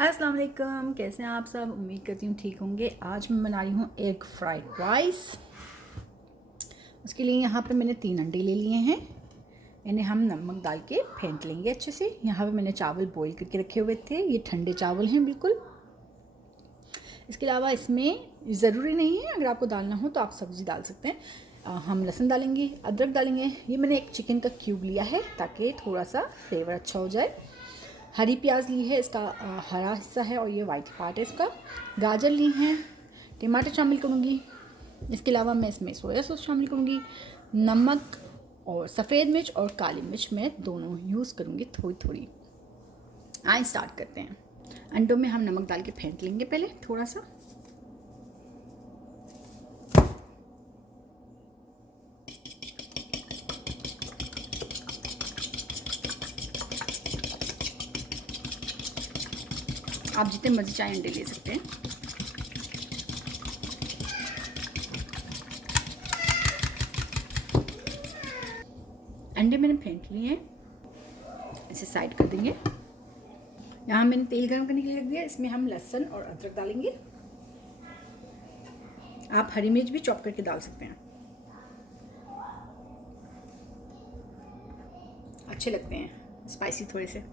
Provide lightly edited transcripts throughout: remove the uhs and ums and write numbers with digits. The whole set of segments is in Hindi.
अस्सलाम वालेकुम, कैसे हैं आप सब। उम्मीद करती हूँ ठीक होंगे। आज मैं बना रही हूँ एग फ्राइड राइस। उसके लिए यहाँ पे मैंने 3 अंडे ले लिए हैं। इन्हें हम नमक डाल के फेंट लेंगे अच्छे से। यहाँ पे मैंने चावल बॉईल करके रखे हुए थे, ये ठंडे चावल हैं बिल्कुल। इसके अलावा इसमें ज़रूरी नहीं है, अगर आपको डालना हो तो आप सब्ज़ी डाल सकते हैं। हम लहसुन डालेंगे, अदरक डालेंगे। ये मैंने एक चिकन का क्यूब लिया है ताकि थोड़ा सा फ्लेवर अच्छा हो जाए। हरी प्याज ली है, इसका हरा हिस्सा है और ये वाइट पार्ट है इसका। गाजर ली हैं, टमाटर शामिल करूँगी। इसके अलावा मैं इसमें सोया सॉस शामिल करूँगी। नमक और सफ़ेद मिर्च और काली मिर्च मैं दोनों यूज़ करूँगी थोड़ी थोड़ी। आइए स्टार्ट करते हैं। अंडों में हम नमक डाल के फेंट लेंगे पहले थोड़ा सा। आप जितने मर्जी चाहे अंडे ले सकते हैं। अंडे मैंने फेंट लिए हैं, इसे साइड कर देंगे। यहाँ मैंने तेल गर्म करने के लिए रख दिया। इसमें हम लहसुन और अदरक डालेंगे। आप हरी मिर्च भी चॉप करके डाल सकते हैं, अच्छे लगते हैं, स्पाइसी थोड़े से।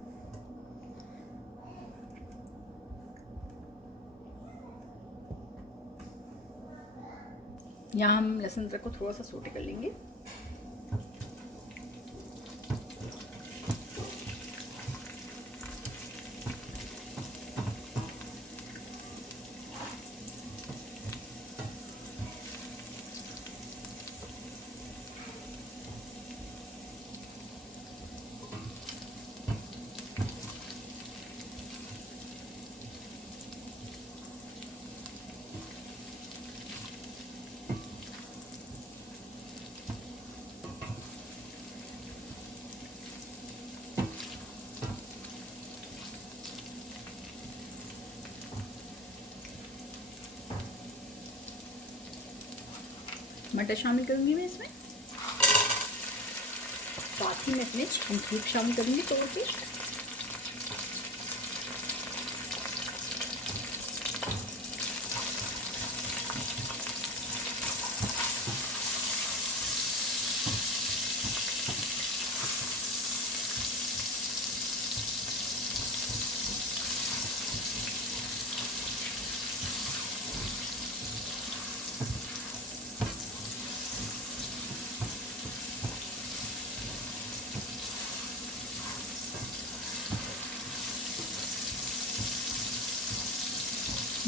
यहाँ हम लहसुन अदरक को थोड़ा सा सोटे कर लेंगे। मटर शामिल करूँगी मैं इसमें। साथ ही मैं इसमें चिकन क्यूब शामिल करूँगी तोड़ के।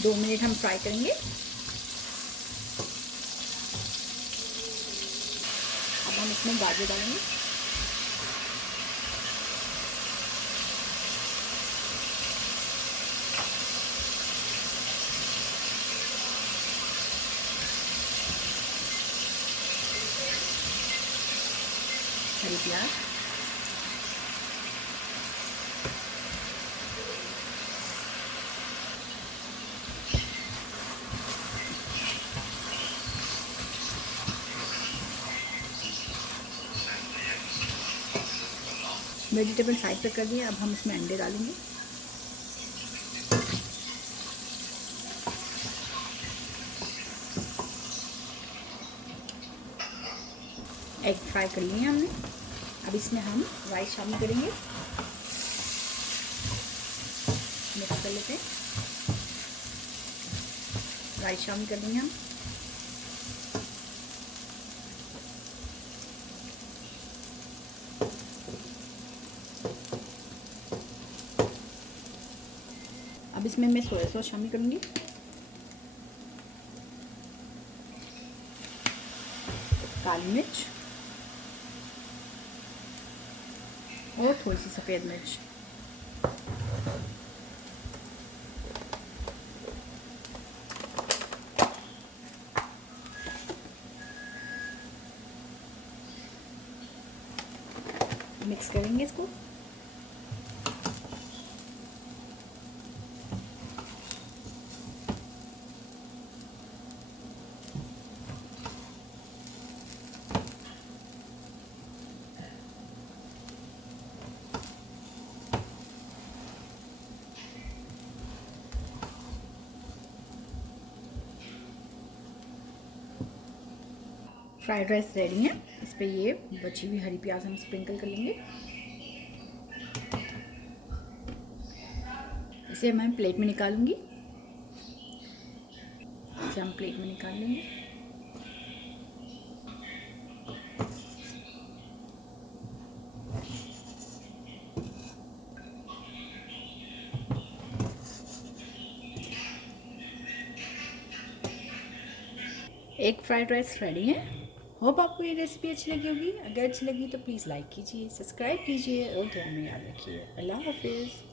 दो मिनट हम फ्राई करेंगे। अब हम इसमें गाजर डालेंगे। हरी प्याज, वेजिटेबल साइड पर कर दिए। अब हम इसमें अंडे डालेंगे। एग फ्राई कर लिए हमने। अब इसमें हम राइस शामिल करेंगे, मिक्स कर लेते हैं। राइस शामिल कर देंगे हम। अब इसमें मैं सोया सॉस शामिल करूँगी, काली मिर्च और थोड़ी सी सफ़ेद मिर्च। मिक्स करेंगे इसको। फ्राइड राइस रेडी है। इस पर ये बची हुई हरी प्याज हम स्प्रिंकल कर लेंगे। इसे मैं प्लेट में निकालूंगी। इसे हम प्लेट में निकाल लेंगे। एग फ्राइड राइस रेडी है। होप आपको ये रेसिपी अच्छी लगी होगी। अगर अच्छी लगी तो प्लीज़ लाइक कीजिए, सब्सक्राइब कीजिए और दुआ में याद रखिए। अल्लाह हाफिज़।